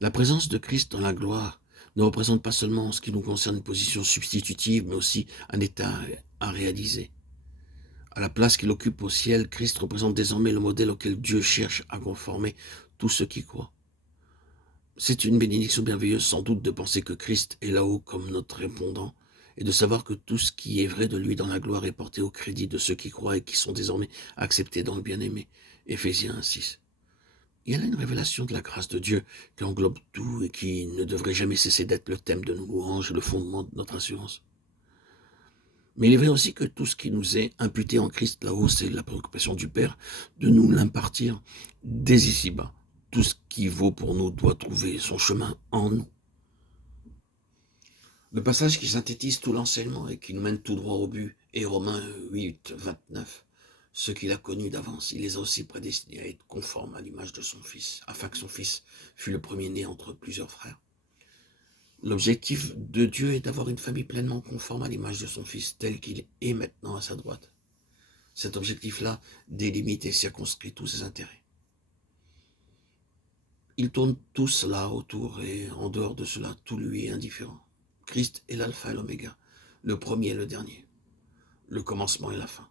La présence de Christ dans la gloire ne représente pas seulement en ce qui nous concerne une position substitutive, mais aussi un état à réaliser. À la place qu'il occupe au ciel, Christ représente désormais le modèle auquel Dieu cherche à conformer tous ceux qui croient. C'est une bénédiction merveilleuse sans doute de penser que Christ est là-haut comme notre répondant et de savoir que tout ce qui est vrai de lui dans la gloire est porté au crédit de ceux qui croient et qui sont désormais acceptés dans le bien-aimé. Éphésiens 6. Il y a là une révélation de la grâce de Dieu qui englobe tout et qui ne devrait jamais cesser d'être le thème de nos louanges et le fondement de notre assurance. Mais il est vrai aussi que tout ce qui nous est imputé en Christ là-haut, c'est la préoccupation du Père de nous l'impartir dès ici-bas. Tout ce qui vaut pour nous doit trouver son chemin en nous. Le passage qui synthétise tout l'enseignement et qui nous mène tout droit au but est Romains 8, 29. Ceux qu'il a connus d'avance, il les a aussi prédestinés à être conformes à l'image de son Fils, afin que son Fils fût le premier-né entre plusieurs frères. L'objectif de Dieu est d'avoir une famille pleinement conforme à l'image de son Fils, tel qu'il est maintenant à sa droite. Cet objectif-là délimite et circonscrit tous ses intérêts. Ils tournent tous là autour et en dehors de cela, tout lui est indifférent. Christ est l'alpha et l'oméga, le premier et le dernier, le commencement et la fin.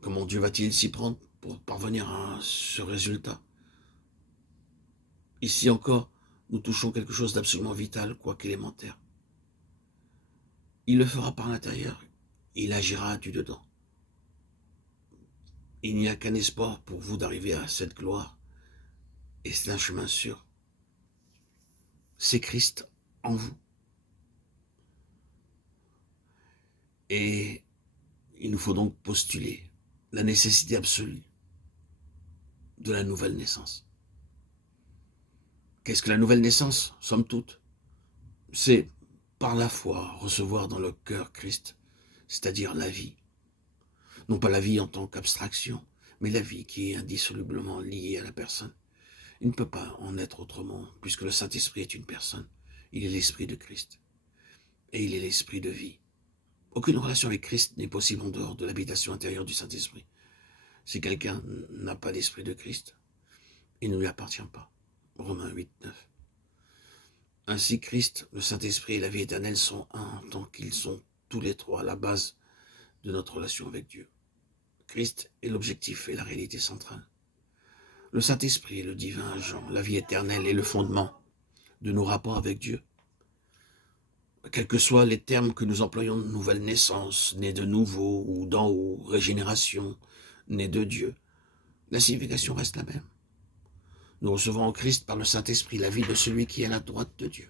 Comment Dieu va-t-il s'y prendre pour parvenir à ce résultat? Ici encore, nous touchons quelque chose d'absolument vital, quoique élémentaire. Il le fera par l'intérieur, il agira du dedans. Il n'y a qu'un espoir pour vous d'arriver à cette gloire, et c'est un chemin sûr. C'est Christ en vous. Et il nous faut donc postuler la nécessité absolue de la nouvelle naissance. Qu'est-ce que la nouvelle naissance, somme toute? C'est par la foi recevoir dans le cœur Christ, c'est-à-dire la vie. Non pas la vie en tant qu'abstraction, mais la vie qui est indissolublement liée à la personne. Il ne peut pas en être autrement, puisque le Saint-Esprit est une personne. Il est l'Esprit de Christ. Et il est l'Esprit de vie. Aucune relation avec Christ n'est possible en dehors de l'habitation intérieure du Saint-Esprit. Si quelqu'un n'a pas l'Esprit de Christ, il ne lui appartient pas. Romains 8, 9. Ainsi Christ, le Saint-Esprit et la vie éternelle sont un, tant qu'ils sont tous les trois à la base de notre relation avec Dieu. Christ est l'objectif et la réalité centrale. Le Saint-Esprit est le divin agent, la vie éternelle est le fondement de nos rapports avec Dieu. Quels que soient les termes que nous employons, nouvelle naissance, né de nouveau ou d'en haut, régénération, né de Dieu, la signification reste la même. Nous recevons en Christ par le Saint-Esprit la vie de celui qui est à la droite de Dieu.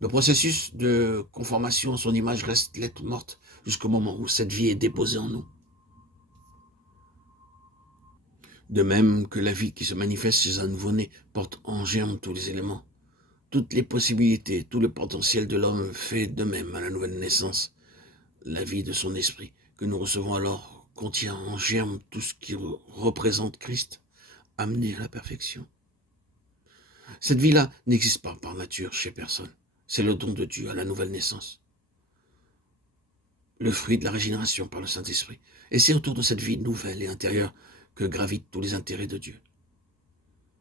Le processus de conformation à son image reste lettre morte jusqu'au moment où cette vie est déposée en nous. De même que la vie qui se manifeste chez un nouveau-né porte en germe tous les éléments, toutes les possibilités, tout le potentiel de l'homme fait de même à la nouvelle naissance. La vie de son esprit que nous recevons alors contient en germe tout ce qui représente Christ, amené à la perfection. Cette vie-là n'existe pas par nature chez personne. C'est le don de Dieu à la nouvelle naissance. Le fruit de la régénération par le Saint-Esprit. Et c'est autour de cette vie nouvelle et intérieure que gravitent tous les intérêts de Dieu.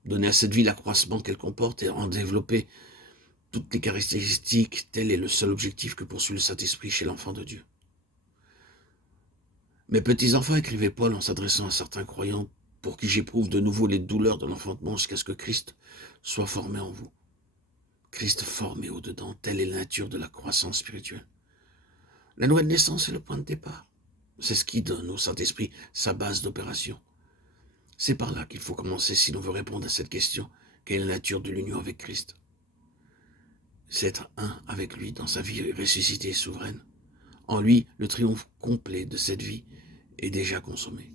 Donner à cette vie l'accroissement qu'elle comporte et en développer toutes les caractéristiques, tel est le seul objectif que poursuit le Saint-Esprit chez l'enfant de Dieu. Mes petits-enfants, écrivait Paul en s'adressant à certains croyants, pour qui j'éprouve de nouveau les douleurs de l'enfantement jusqu'à ce que Christ soit formé en vous. Christ formé au-dedans, telle est la nature de la croissance spirituelle. La nouvelle naissance est le point de départ. C'est ce qui donne au Saint-Esprit sa base d'opération. C'est par là qu'il faut commencer si l'on veut répondre à cette question. Quelle est la nature de l'union avec Christ? C'est être un avec lui dans sa vie ressuscitée et souveraine. En lui, le triomphe complet de cette vie est déjà consommé.